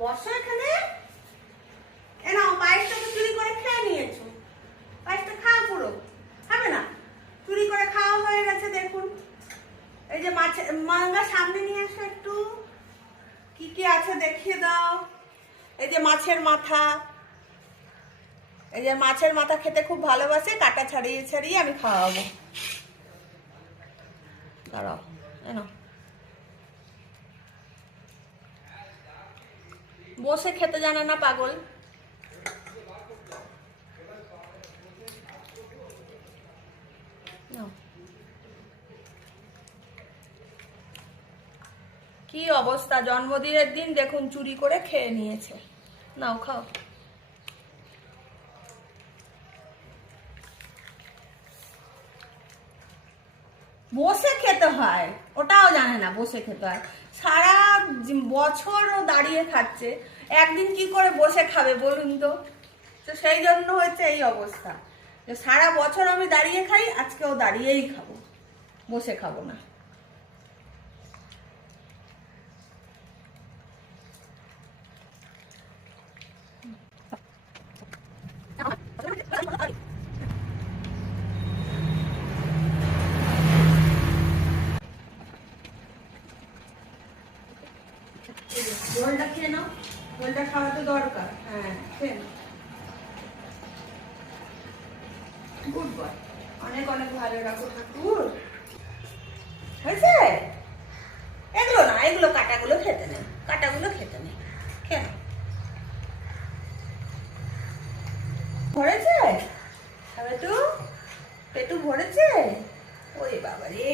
বসো এখানে। এ নাও, পায়েসটা তো চুরি করে খেয়ে নিয়েছো। পায়েসটা খাও পুরো। খাবে না? চুরি করে খাওয়া হয়ে গেছে দেখুন। এই যে মাছের মাঙ্গা সামনে নিয়ে এসো একটু। কি কি আছে দেখিয়ে দাও। এই যে মাছের মাথা। এই যে মাছের মাথা খেতে খুব ভালোবাসে, কাটা ছাড়িয়ে ছাড়িয়ে আমি খাওয়াবো। দাঁড়াও, এনো। বসে খেতে জানে না পাগল। কি অবস্থা, জন্মদিনের দিন দেখুন চুরি করে খেয়ে নিয়েছে। নাও খাও। বসে খেতে হয়, ওটাও জানে না বসে খেতে হয়। সারা বছর ও দাঁড়িয়ে খাচ্ছে, একদিন কি করে বসে খাবে বলুন তো? তো সেই জন্য হচ্ছে এই অবস্থা, যে সারা বছর আমি দাঁড়িয়ে খাই, আজকেও দাঁড়িয়েই খাবো, বসে খাবো না। জলটা খেয়ে নাও, জলটা খাওয়া তো দরকার। হ্যাঁ, খেয়ে নাও। গুড বয়, অনেক অনেক ভালো রাখো ঠাকুর। হয়েছে? এগুলো না, এগুলো কাটাগুলো খেতে নেই, কাটাগুলো খেতে নেই। খেয়ে নাও। ভরেছে? পেটু ভরেছে? ওই বাবা রে।